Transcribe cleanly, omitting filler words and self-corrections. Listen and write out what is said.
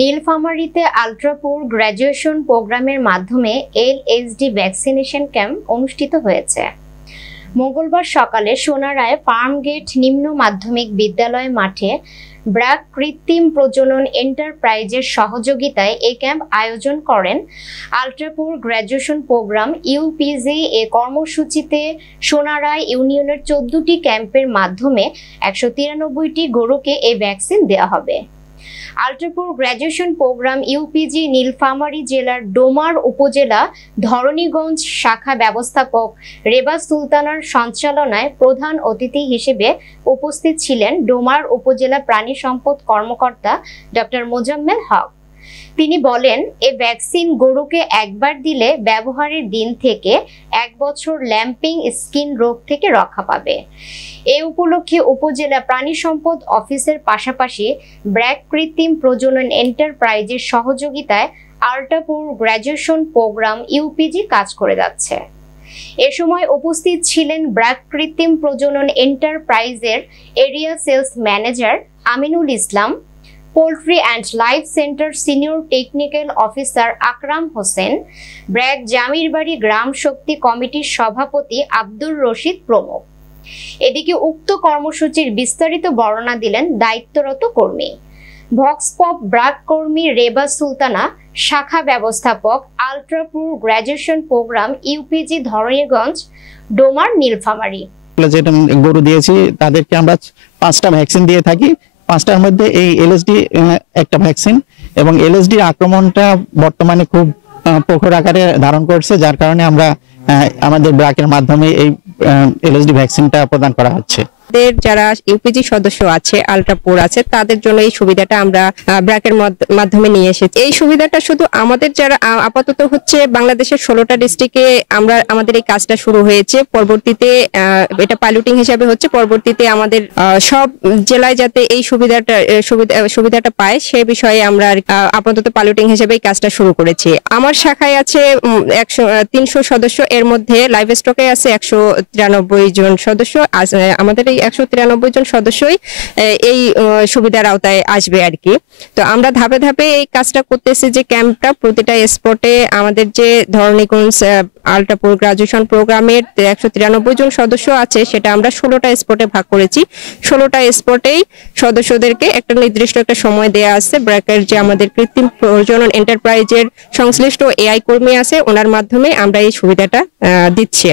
নীলফামারীতে আলট্রাপুর graduation প্রোগ্রামের মাধ্যমে LSD vaccination camp অনুষ্ঠিত হয়েছে। মঙ্গলবার সকালে সোনারায় ফার্মগেট নিম্ন মাধ্যমিক বিদ্যালয় মাঠে ব্র্যাক কৃত্রিম প্রজনন এন্টারপ্রাইজের সহযোগিতায় এই ক্যাম্প আয়োজন করেন আলট্রাপুর গ্র্যাজুয়েশন প্রোগ্রাম ইউপিজি। এ কর্মসূচিতে সোনারায় ইউনিয়নের 14টি ক্যাম্পের মাধ্যমে 193টি গরুকে এই ভ্যাকসিন দেওয়া হবে। আলট্রাপুর গ্র্যাজুয়েশন প্রোগ্রাম ইউপিজি নীলফামারী জেলার ডোমার উপজেলা ধরণীগঞ্জ শাখা ব্যবস্থাপক রেবা সুলতানার সঞ্চালনায় প্রধান অতিথি হিসেবে উপস্থিত ছিলেন ডোমার উপজেলা প্রাণী সম্পদ কর্মকর্তা ডক্টর মোজাম্মেল হক। তিনি বলেন, এই ভ্যাকসিন গরুকে একবার দিলে ব্যবহারের দিন থেকে 1 বছর ল্যাম্পিং স্কিন রোগ থেকে রক্ষা পাবে। এ উপলক্ষে উপজেলা প্রাণী সম্পদ অফিসের পাশাপাশি ব্র্যাক কৃত্রিম প্রজনন এন্টারপ্রাইজের সহযোগিতায় আলট্রাপুর গ্র্যাজুয়েশন প্রোগ্রাম ইউপিজি কাজ করে যাচ্ছে। এ সময় উপস্থিত ছিলেন ব্র্যাক কৃত্রিম প্রজনন এন্টারপ্রাইজের area sales manager Aminul Islam, poultry and live centre senior technical officer Akram Hossain, BRAC Jamirbari গ্রাম শক্তি কমিটির সভাপতি আব্দুর রশিদ প্রমুখ। এদিকে উক্ত কর্মসূচির বিস্তারিত বর্ণনা দিলেন দায়িত্বরত কর্মী ভক্সপপ ব্র্যাক কর্মী রেবা সুলতানা, শাখা ব্যবস্থাপক ultra poor graduation programme UPG Dharaniganj Domar Nilphamari. যেটা গরু দিয়েছি তাদেরকে আমরা 5টা ভ্যাকসিন দিয়ে থাকি। 5টার মধ্যে এই এলএসডি একটা ভ্যাকসিন, এবং এলএসডি আক্রমণটা বর্তমানে খুব প্রখর আকারে ধারণ করছে, যার কারণে আমরা আমাদের ব্র্যাকের মাধ্যমে এই এলএসডি ভ্যাকসিনটা প্রদান করা হচ্ছে। যারা ইউপিজি সদস্য আছে, আলট্রাপুর আছে, তাদের জন্য এই সুবিধাটা আমরা ব্র্যাকের মাধ্যমে নিয়ে এসেছি। এই সুবিধাটা শুধু আমাদের যারা আপাতত হচ্ছে বাংলাদেশের 16টা ডিস্ট্রিক্টে আমাদের এই কাজটা শুরু হয়েছে। পরবর্তীতে এটা পাইলটিং হিসাবে হচ্ছে, পরবর্তীতে আমাদের সব জেলায় যাতে এই সুবিধাটা পায় সে বিষয়ে আমরা আপাতত পাইলটিং হিসাবে এই কাজটা শুরু করেছি। আমার শাখায় আছে 300 সদস্য, এর মধ্যে লাইভ স্টকে আছে 193 জন সদস্য। আমাদের এই 193 জন সদস্যই এই সুবিধার আওতায় আসবে আর কি। তো আমরা ধাপে ধাপে এই কাজটা করতেছি যে ক্যাম্পটা প্রতিটা স্পটে আমাদের যে ধরণীগঞ্জ আলট্রাপুর গ্র্যাজুয়েশন প্রোগ্রামের 193 জন সদস্য আছে সেটা আমরা 16টা স্পটে ভাগ করেছি। 16টা স্পটেই সদস্যদেরকে একটা নির্দিষ্ট একটা সময় দেয়া আছে। ব্র্যাকের যে আমাদের কৃত্রিম প্রজনন এন্টারপ্রাইজের সংশ্লিষ্ট এআই কর্মী আছে, ওনার মাধ্যমে আমরা এই সুবিধাটা দিচ্ছি।